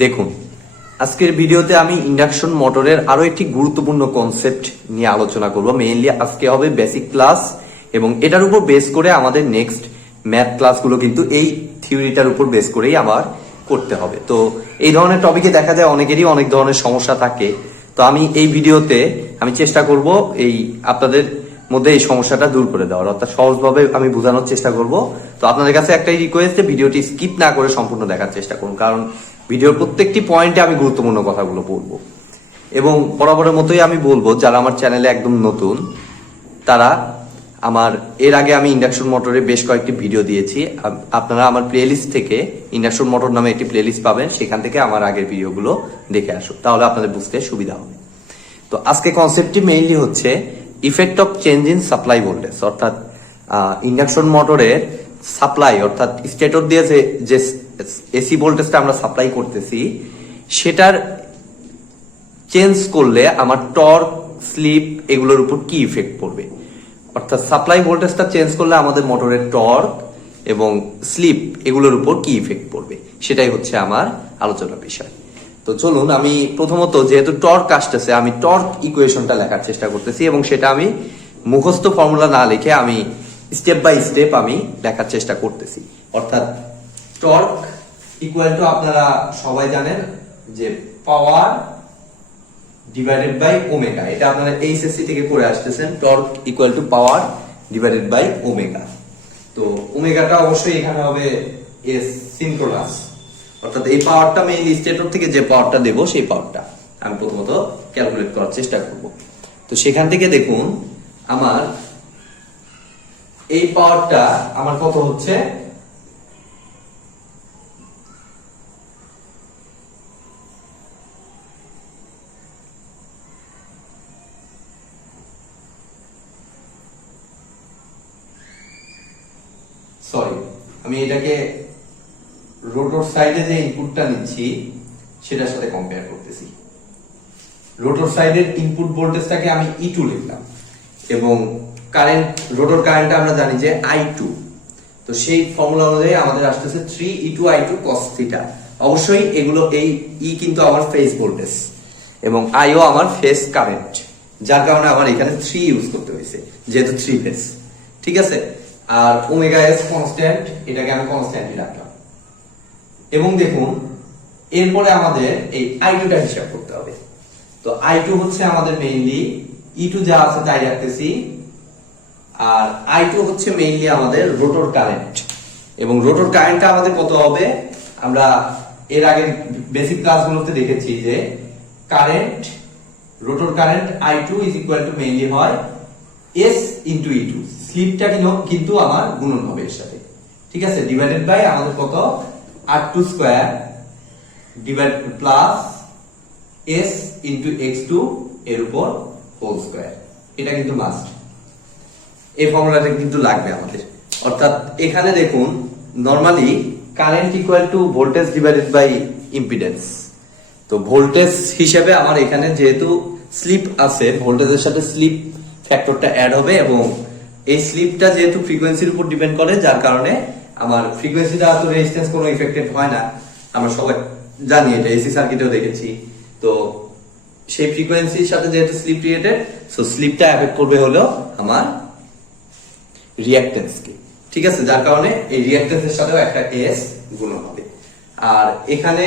দেখুন, আজকের ভিডিওতে আমি ইন্ডাকশন মোটরের আরো একটি গুরুত্বপূর্ণ কনসেপ্ট নিয়ে আলোচনা করব। মেইনলি আজকে হবে বেসিক ক্লাস এবং এটার উপর বেস করে আমাদের নেক্সট ম্যাথ ক্লাসগুলো কিন্তু এই থিওরিটার উপর বেস করেই আমার করতে হবে। তো এই ধরনের টপিকে দেখা যায় অনেকেরই অনেক ধরনের সমস্যা থাকে। তো আমি এই ভিডিওতে আমি চেষ্টা করব এই আপনাদের মধ্যে এই সমস্যাটা দূর করে দেওয়ার, অর্থাৎ সহজভাবে আমি বোঝানোর চেষ্টা করব। তো আপনাদের কাছে একটাই রিকোয়েস্ট, ভিডিওটি স্কিপ না করে সম্পূর্ণ দেখার চেষ্টা করুন, কারণ ভিডিওর প্রত্যেকটি পয়েন্টে আমি গুরুত্বপূর্ণ কথাগুলো বলবো। এবং বরাবরের মতোই আমি বলবো, যারা আমার চ্যানেলে একদম নতুন তারা আমার এর আগে আমি ইন্ডাকশন মোটরে বেশ কয়েকটি ভিডিও দিয়েছি, আপনারা আমার প্লেলিস্ট থেকে ইন্ডাকশন মোটর নামে একটি প্লেলিস্ট পাবেন, সেখান থেকে আমার আগের ভিডিওগুলো দেখে আসুন, তাহলে আপনাদের বুঝতে সুবিধা হবে। তো আজকে কনসেপ্টটি মেইনলি হচ্ছে effect of change in supply voltage, অর্থাৎ ইন্ডাকশন মোটরের সাপ্লাই অর্থাৎ স্টেটর দিয়ে যে এসি ভোল্টেজটা আমরা সাপ্লাই করতেছি সেটার চেঞ্জ করলে আমার টর্ক, স্লিপ এগুলোর উপর কি ইফেক্ট পড়বে, অর্থাৎ সাপ্লাই ভোল্টেজটা চেঞ্জ করলে আমাদের মোটরের টর্ক এবং স্লিপ এগুলোর উপর কি ইফেক্ট পড়বে, সেটাই হচ্ছে আমার আলোচনার বিষয়। তো চলুন, আমি প্রথমত যেহেতু টর্ক আসতেছে আমি টর্ক ইকুয়েশনটা লেখার চেষ্টা করতেছি এবং সেটা আমি মুখস্থ ফর্মুলা না লিখে আমি স্টেপ বাই স্টেপ আমি লেখার চেষ্টা করতেছি। অর্থাৎ টর্ক ইকুয়াল টু আপনারা সবাই জানেন যে পাওয়ার ডিভাইডেড বাই ওমেগা, এটা আপনারা এইচএসসি থেকে পড়ে আসতেছেন। Torque equal to power divided by omega. তো ওমেগাটা অবশ্যই এখানে হবে এস সিনক্রোনাস, অর্থাৎ এই পাওয়ারটা মেইনলি স্টেটর থেকে যে পাওয়ারটা দেব সেই পাওয়ারটা আমি প্রথমত ক্যালকুলেট করার চেষ্টা করব। তো সেখান থেকে দেখুন আমার এই পাওয়ারটা আমার কত হচ্ছে, সরি আমি এটাকে রোটর সাইডে যে ইনপুটটা নিচ্ছি সেটার সাথে কম্পেয়ার করতেছি। রোটর সাইডের ইনপুট ভোল্টেজটাকে আমি E2 লিখলাম এবং কারেন্ট, রোটর কারেন্টটা আমরা জানি যে I2। তো সেই ফর্মুলা অনুযায়ী আমাদের আসতেছে 3E2I2 cos থিটা। অবশ্যই এগুলো এই E কিন্তু আমার ফেজ ভোল্টেজ এবং I ও আমার ফেজ কারেন্ট, যার কারণে আমার এখানে 3 ইউজ করতে হয়েছে যেহেতু 3 ফেজ। ঠিক আছে, আর ওমেগা এস কনস্ট্যান্ট, এটাকে আমি কনস্ট্যান্টই রাখলাম। এবং দেখুন এরপরে আমাদের এই I2 টা হিসাব করতে হবে। তো I2 হচ্ছে আমাদের মেইনলি E2 যা আছে তাই রাখতেছি, আর I2 হচ্ছে মেইনলি আমাদের রোটর কারেন্ট এবং রোটর কারেন্টটা আমাদের কত হবে, আমরা এর আগে বেসিক ক্লাসগুলোতে দেখেছি যে current, rotor current I2 is equal to mainly হয় S ইনটু E2, স্লিপটা কিন্তু আমার গুণন হবে এর সাথে। ঠিক আছে, ডিভাইডেড বাই আমাদের কত R2 square divide plus S into X2 এর উপর হোল স্কয়ার। এটা কিন্তু মাস্ট, এই ফর্মুলাটা কিন্তু লাগবে আমাদের। অর্থাৎ এখানে দেখুন normally current equal to voltage divided by impedance. তো ভোল্টেজ হিসেবে আমার এখানে যেহেতু স্লিপ আছে, ভোল্টেজের সাথে স্লিপ ফ্যাক্টরটা অ্যাড হবে এবং এই স্লিপটা যেহেতু ফ্রিকোয়েন্সির উপর ডিপেন্ড করে, যার কারণে আমার ফ্রিকোয়েন্সিটা তো রেজিস্ট্যান্স কোনো ইফেক্টেড হয় না, আমরা সবাই জানি, এটা এসি সার্কিটেও দেখেছি। তো সেই ফ্রিকোয়েন্সির সাথে যেহেতু স্লিপ রিলেটেড, সো স্লিপটা এফেক্ট করবে হলো আমার রিঅ্যাকট্যান্সকে। ঠিক আছে, যার কারণে এই রিঅ্যাকট্যান্সের সাথেও একটা এস গুণন হবে। আর এখানে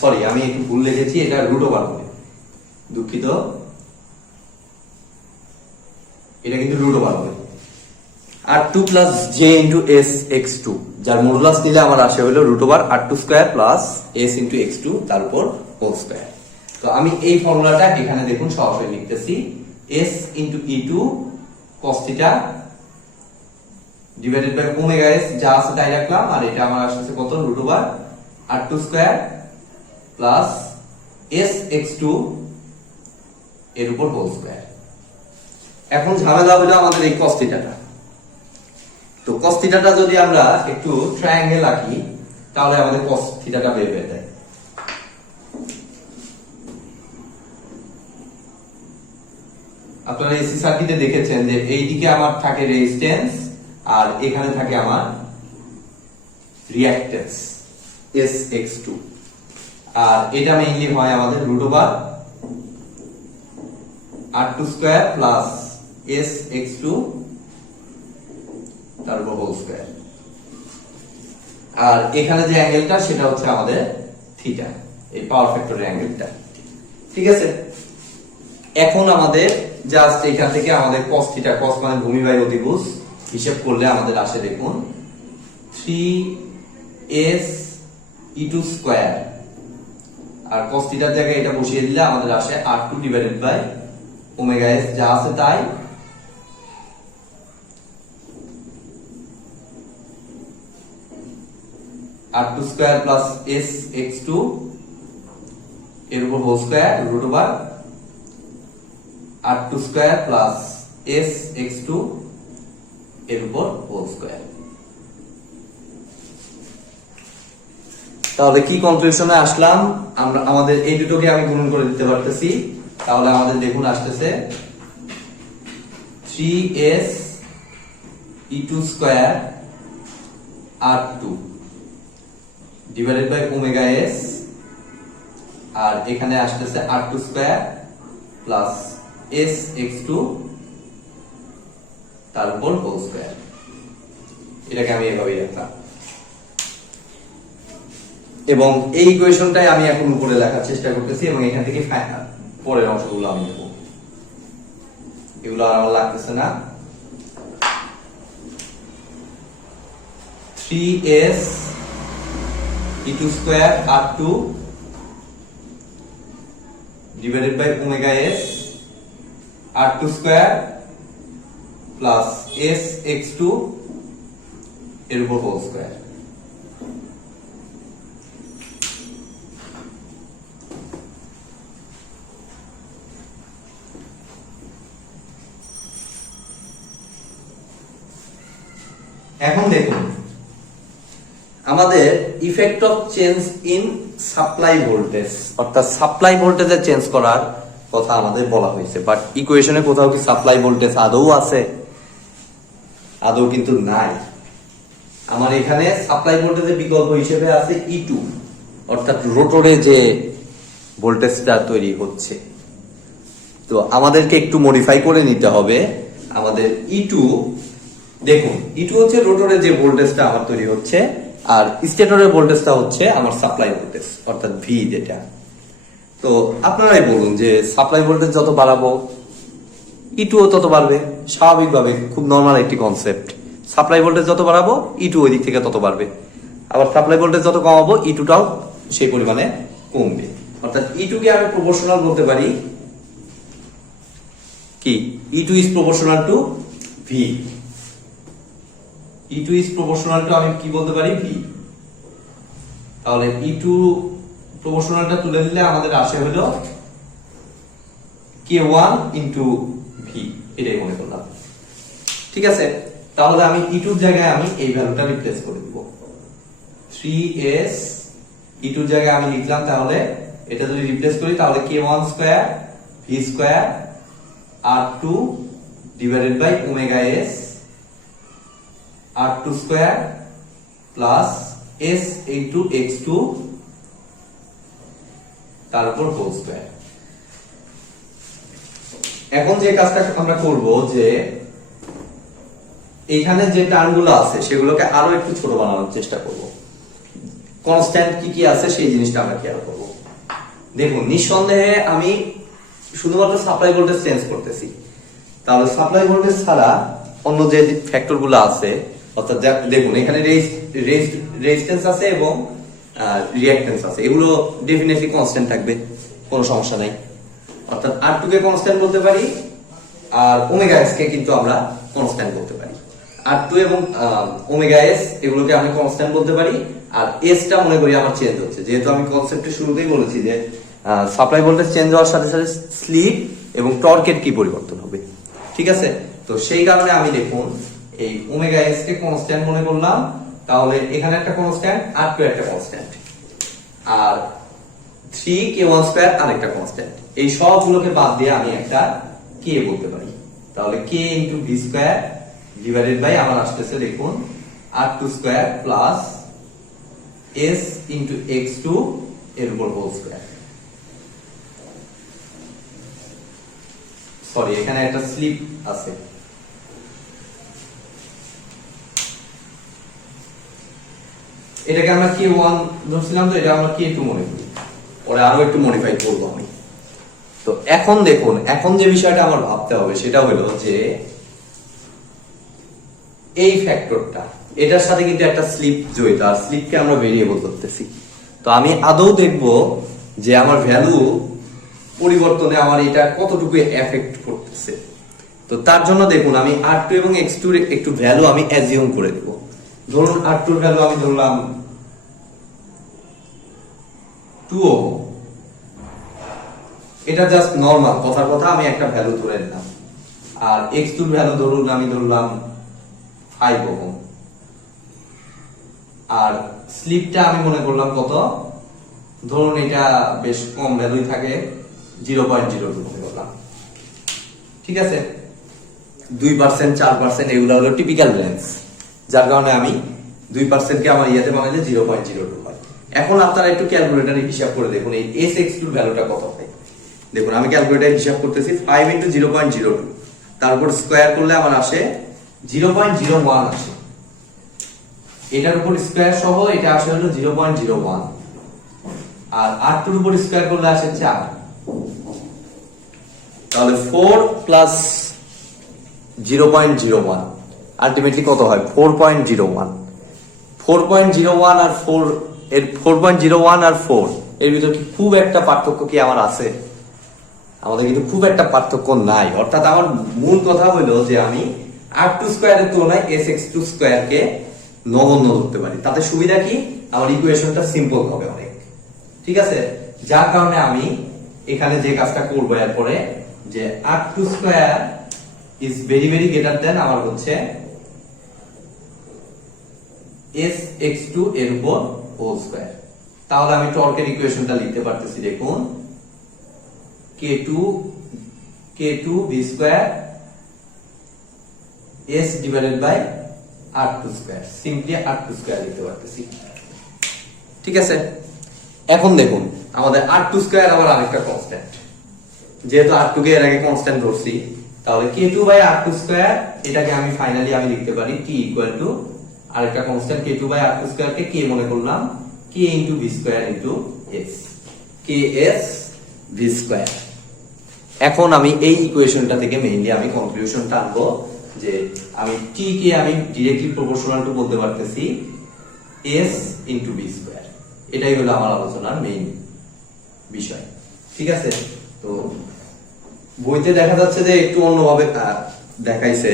সরি আমি একটু ভুল লিখেছি, এটা রুট ওভার হবে, দুঃখিত, এটা কিন্তু রুট ওভার হবে। R2 plus J into S X2, যার মডুলাস নিলে আমার আসে হলো root over R2 square plus S into X2 তার উপর হোল স্কয়ার। তো আমি এই ফর্মুলাটা এখানে দেখুন সরাসরি লিখতেছি, S into E2 cos theta divided by omega S, যা আছে তাই রাখলাম, আর এটা আমার আসছে কত, root over R2 square plus S X2 এর উপর হোল স্কয়ার। এখন ঝামেলা হলো আমাদের এই cos থিটাটা। তো cos থিটাটা যদি আমরা একটু ট্রায়াঙ্গেল আঁকি তাহলে আমাদের cos থিটাটা বের হয়ে যায়। আপনারা এসি সার্কিটে দেখেছেন যে এই দিকে আমার থাকে রেজিস্ট্যান্স আর এখানে থাকে আমার রিঅ্যাক্ট্যান্স Sx2, আর এটা মেইনলি হয় আমাদের √r2 স্কয়ার প্লাস Sx2 তারপর হোল স্কয়ার। আর এখানে যে অ্যাঙ্গেলটা সেটা হচ্ছে আমাদের থিটা, এই পাওয়ার ফ্যাক্টরের অ্যাঙ্গেলটা। ঠিক আছে, এখন আমাদের জাস্ট এখান থেকে আমাদের cos থিটা, cos মানে ভূমি বাই অতিভুজ, হিসাব করলে আমাদের আসে দেখুন 3s e2 স্কয়ার, আর cos থিটার জায়গায় এটা বসিয়ে দিলে আমাদের আসে r2 divided by omega s, যা আছে তাই। r2 স্কয়ার প্লাস sx2 এর উপর whole square √r2 square plus sx2 এর উপর হোল স্কয়ার। তাহলে কি কনক্লুশনে আসলাম? আমরা আমাদের এই দুটোকে আমি গুণন করে দিতে পারতেছি, তাহলে আমাদের দেখুন আসতেছে 3s e2 square r2 divided by omega s, আর এখানে আসতেছে r2 স্কয়ার প্লাস sx2 তার উপর হোল স্কয়ার। এটাকে আমি এভাবেই রাখলাম, এবং এই ইকুয়েশনটাই আমি এখন উপরে লেখার চেষ্টা করতেছি, এবং এখান থেকে পরের অংশগুলো আমি নেব, এগুলো আর আমার লাগতেছে না। 3s e2 square r2 divided by omega s r2 square plus sx2 এর উপর হোল স্কয়ার। এখন দেখুন আমাদের effect of change in supply voltage, অর্থাৎ সাপ্লাই ভোল্টেজে চেঞ্জ করার কথা আমাদের বলা হয়েছে, বাট ইকুয়েশনে কোথাও কি সাপ্লাই ভোল্টেজ আদৌ আছে? আদৌ কিন্তু নাই। আমার এখানে সাপ্লাই ভোল্টেজের বিকল্প হিসেবে আছে E2, অর্থাৎ রোটরে যে ভোল্টেজটা তৈরি হচ্ছে। তো আমাদেরকে একটু মডিফাই করে নিতে হবে। আমাদের E2, দেখুন E2 হচ্ছে রোটরে যে ভোল্টেজটা আমার তৈরি হচ্ছে, আর স্টেটরের ভোল্টেজটা হচ্ছে আমার সাপ্লাই ভোল্টেজ, অর্থাৎ V যেটা। তো আপনারাই বলুন যে সাপ্লাই ভোল্টেজ যত বাড়াবো E2 তত বাড়বে, স্বাভাবিকভাবে, খুব নরমাল একটি কনসেপ্ট। সাপ্লাই ভোল্টেজ যত বাড়াবো E2 ওই দিক থেকে তত বাড়বে, আবার সাপ্লাই ভোল্টেজ যত কমাবো E2টাও সেই পরিমাণে কমবে। অর্থাৎ E2 কে আমি প্রপোর্শনাল বলতে পারি কি, E2 is proportional to V, E2 is proportional to আমি কি বলতে পারি V। তাহলে E2 প্রপোর্শনালটা তুলে দিলে আমাদের আসে হলো K1 into V, এটাই মনে করলাম। ঠিক আছে, তাহলে আমি E2 এর জায়গায় আমি এই ভ্যালুটা রিপ্লেস করে দিব। 3s E2 এর জায়গায় আমি লিখলাম, তাহলে এটা যদি রিপ্লেস করি তাহলে K1 square V square R2 divided by omega s R2 square plus s into x2 তার উপর হোল স্কয়ার। এখন যে কাজটা আমরা করব, যে এখানে যে টার্মগুলো আছে সেগুলোকে আরো একটু ছোট বানানোর চেষ্টা করব। কনস্ট্যান্ট কি কি আছে সেই জিনিসটা আমরা খেয়াল করব। দেখুন নিঃসন্দেহে আমি শুধুমাত্র সাপ্লাই ভোল্টেজ চেঞ্জ করতেছি, তাহলে সাপ্লাই ভোল্টেজ ছাড়া অন্য যে ফ্যাক্টরগুলো আছে, অর্থাৎ দেখুন এখানে রেজিস্ট্যান্স আছে এবং রিঅ্যাকট্যান্স আছে, এগুলো ডেফিনেটলি কনস্ট্যান্ট থাকবে, কোনো সমস্যা নাই। অর্থাৎ R2 কে কনস্ট্যান্ট বলতে পারি, আর ওমেগা s কে কিন্তু আমরা কনস্ট্যান্ট বলতে পারি। R2 এবং ওমেগা s এগুলোকে আমি কনস্ট্যান্ট বলতে পারি, আর s টা মনে করি আমার চেঞ্জ হচ্ছে, যেহেতু আমি কনসেপ্টের শুরুতেই বলেছি যে সাপ্লাই ভোল্টেজ চেঞ্জ হওয়ার সাথে সাথে স্লিপ এবং টর্কের কি পরিবর্তন হবে। ঠিক আছে, তো সেই কারণে আমি দেখুন এই ওমেগা s কে কনস্ট্যান্ট মনে করলাম, তাহলে এখানে একটা কনস্ট্যান্ট, R2 একটা কনস্ট্যান্ট, আর 3k1 স্কয়ার আরেকটা কনস্ট্যান্ট। এই সবগুলোকে বাদ দিয়ে আমি একটা k বলতে পারি, তাহলে k into v square v divided by আমার আসতেছে দেখুন r2 square plus s into x2 এর উপর হোল স্কয়ার। সরি, এখানে একটা স্লিপ আছে। এটাকে আমরা k1 ধরছিলাম, তো এটা আমরা k2 মনে করি, পরে আরো একটু মডিফাই করবো আমি। তো এখন দেখুন, এখন যে বিষয়টা আমার ভাবতে হবে সেটা হলো যে এই ফ্যাক্টরটা, এটার সাথে কিন্তু একটা স্লিপ জড়িত, আর স্লিপকে আমরা ভেরিয়েবল করতেছি। তো আমি আদৌ দেখব যে আমার ভ্যালু পরিবর্তনে আমার এটা কতটুকু এফেক্ট করতেছে। তো তার জন্য দেখুন আমি r2 এবং x2 এর একটু ভ্যালু আমি অ্যাজিউম করে দেব। ধরুন r2 এর ভ্যালু আমি ধরলাম 2 ওহম, এটা জাস্ট নরমাল কথার কথা, আমি একটা ভ্যালু ধরে নিলাম। আর x2 এর ভ্যালু ধরুন আমি ধরলাম 5 ওহম, আর স্লিপটা আমি মনে করলাম কত, ধরুন এটা বেশ কম ভ্যালুই থাকে, 0.02 মনে করলাম। ঠিক আছে, 2% 4% এগুলো হলো টিপিক্যাল রেঞ্জ, যার কারণে আমি 2% কে আমার ইয়াতে বানাইলে 0.02 হয়। এখন আপনারা একটু ক্যালকুলেটরে হিসাব করে দেখুন এই sx2 এর ভ্যালুটা কত হয়। দেখুন আমি ক্যালকুলেটরে হিসাব করতেছি, 5 ইনটু 0.02, তারপর স্কয়ার করলে আমার আসে 0.01 আসে। এটার উপর স্কয়ার সহ এটা আসে হলো 0.01, আর r2 এর উপর স্কয়ার করলে আসে 4। তাহলে 4 প্লাস 0.01 আলটিমেটলি কত হয়, 4.01। 4.01 আর 4 এর 4.01 আর 4 এর ভিতর কি খুব একটা পার্থক্য কি আমার আছে? আমাদের কিন্তু খুব একটা পার্থক্য নাই। অর্থাৎ আমার মূল কথা হলো যে আমি r2 স্কয়ারের তুলনায় sx2 স্কয়ারকে নগণ্য ধরতে পারি। তাতে সুবিধা কি, আমার ইকুয়েশনটা সিম্পল হবে অনেক। ঠিক আছে, যার কারণে আমি এখানে যে কাজটা করব এরপরে, যে r2 square is very very greater than আমার হচ্ছে sx2 এর উপর হোল স্কয়ার। তাহলে আমি টর্কের ইকুয়েশনটা লিখতে পারতেছি, দেখুন k2 v square s divided by r2 square, simply r2 square লিখতে পারতেছি। ঠিক আছে, এখন দেখুন আমাদের r2 স্কয়ার আবার আরেকটা কনস্ট্যান্ট, যেহেতু r2 কে এর আগে কনস্ট্যান্ট ধরছি, তাহলে k2 বাই r2 স্কয়ার এটাকে আমি ফাইনালি আমি লিখতে পারি t ইকুয়াল টু আরেকটা constant k2 by r2 square কে k মনে করলাম k into v square into s, ks v square. এখন আমি এই ইকুয়েশনটা থেকে মেইনলি আমি কনক্লুশনটা আনবো যে আমি t কে আমি ডাইরেক্টলি প্রপোর্শনাল টু বলতে পারতেছি s ইনটু v স্কয়ার। এটাই হলো আমার আলোচনার মেইন বিষয়। ঠিক আছে, তো বইতে দেখা যাচ্ছে যে একটু অন্যভাবে দেখাইছে,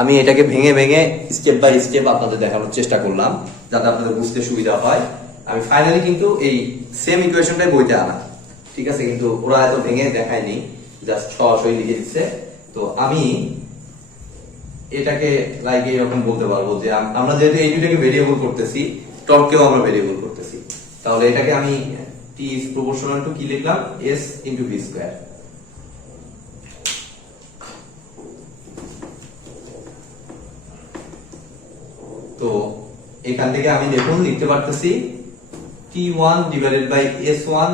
আমি এটাকে ভেঙে ভেঙে স্টেপ বাই স্টেপ আপনাদের দেখানোর চেষ্টা করলাম যাতে আপনাদের বুঝতে সুবিধা হয়। আমি ফাইনালি কিন্তু এই সেম ইকুয়েশনটাই বইতে আনা, ঠিক আছে, কিন্তু ওরা এত ভেঙে দেখায়নি, জাস্ট সরাসরি লিখে দিচ্ছে। তো আমি এটাকে লাইক এরকম বলতে পারবো যে আমরা যেহেতু এই দুইটাকে ভেরিয়েবল করতেছি, টর্ককেও আমরা ভেরিয়েবল করতেছি, তাহলে এটাকে আমি t is proportional to কি লিখলাম, s into v স্কয়ার। তো এখান থেকে আমি দেখুন লিখতে পারতেছি t1 divided by s1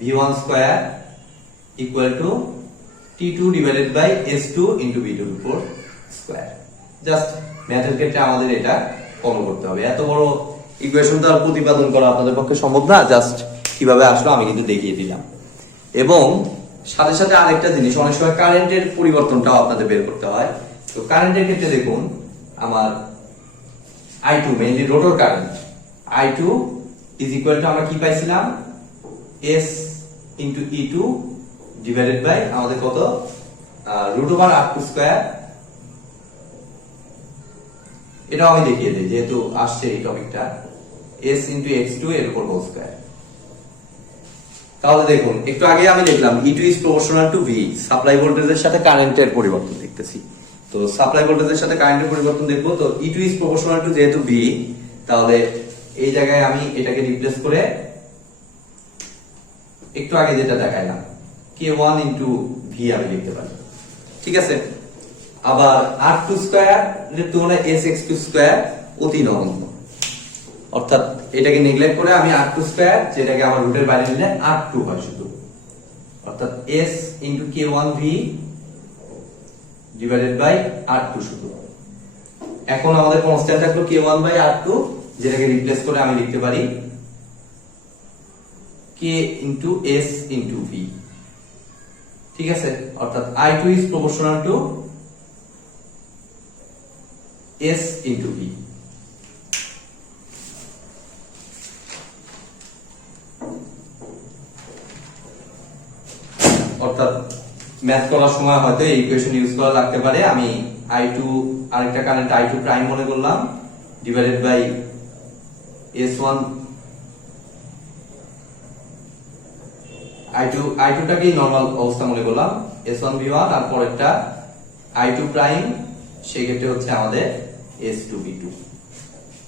v1 square equal to t2 divided by s2 into v2 উপর স্কয়ার। জাস্ট ম্যাথের ক্ষেত্রে আমাদের এটা ফলো করতে হবে। এত বড় ইকুয়েশন তো আর প্রতিপাদন করা আপনাদের পক্ষে সম্ভব না, জাস্ট কিভাবে আসলো আমি কিন্তু দেখিয়ে দিলাম। এবং সাথে সাথে আরেকটা জিনিস, অনেক সময় কারেন্টের পরিবর্তনটাও আপনাদের বের করতে হয়। তো কারেন্টের ক্ষেত্রে দেখুন আমার I2 mainly rotor current, I2 is equal to আমরা কি পাইছিলাম, s into E2 divided by আমাদের কত, রুট ওভার r2 স্কয়ার। এটাও আমি দেখিয়ে দিই যেহেতু আসছে এই টপিকটা, s ইনটু x2 এর উপর হোল স্কয়ার। তাহলে দেখুন একটু আগে আমি লিখলাম E2 is proportional to v, supply ভোল্টেজের সাথে কারেন্টের পরিবর্তন দেখতেছি। তো সাপ্লাই ভোল্টেজের সাথে কারেন্টের পরিবর্তন দেখবো, তো E2 ইজ প্রপোর্শনাল টু যেহেতু v, তাহলে এই জায়গায় আমি এটাকে রিপ্লেস করে একটু আগে যেটা দেখাইলাম k1 ইনটু v আমি লিখতে পারি। ঠিক আছে, আবার r2 স্কয়ার এর তুলনায় sx2 স্কয়ার অতি নগণ্য। অর্থাৎ এটাকে নেগলেক্ট করে আমি r2 স্কয়ার যেটাকে আমার রুটের বাইরে নিলে r2 হয় শুধু, অর্থাৎ s into k1v divided by r2 শুধু। এখন আমাদের কনস্ট্যান্ট থাকলো k1 বাই r2, যেটাকে রিপ্লেস করে আমি লিখতে পারি k into s into v। ঠিক আছে, অর্থাৎ i2 is proportional to s into v। অর্থাৎ ম্যাথ করার সময় হয়তো এই ইকুয়েশন ইউজ করা লাগতে পারে। আমি i2 আরেকটা কারেন্ট i2 প্রাইম মনে করলাম ডিভাইডেড বাই s1 i2 টাকেই নরমাল অবস্থা মনে করলাম s1 v1, আর পরেরটা i2 প্রাইম সেই ক্ষেত্রে হচ্ছে আমাদের s2 v2।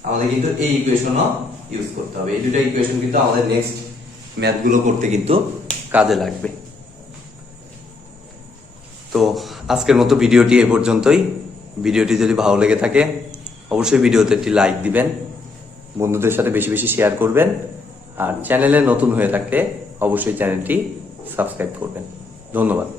আমাদের কিন্তু এই ইকুয়েশনও ইউজ করতে হবে। এই দুটো ইকুয়েশন কিন্তু আমাদের নেক্সট ম্যাথ গুলো করতে কিন্তু কাজে লাগবে। তো আজকের মতো ভিডিওটি এ পর্যন্তই। ভিডিওটি যদি ভালো লেগে থাকে অবশ্যই ভিডিওতে একটি লাইক দিবেন, বন্ধুদের সাথে বেশি বেশি শেয়ার করবেন, আর চ্যানেলে নতুন হয়ে থাকলে অবশ্যই চ্যানেলটি সাবস্ক্রাইব করবেন। ধন্যবাদ।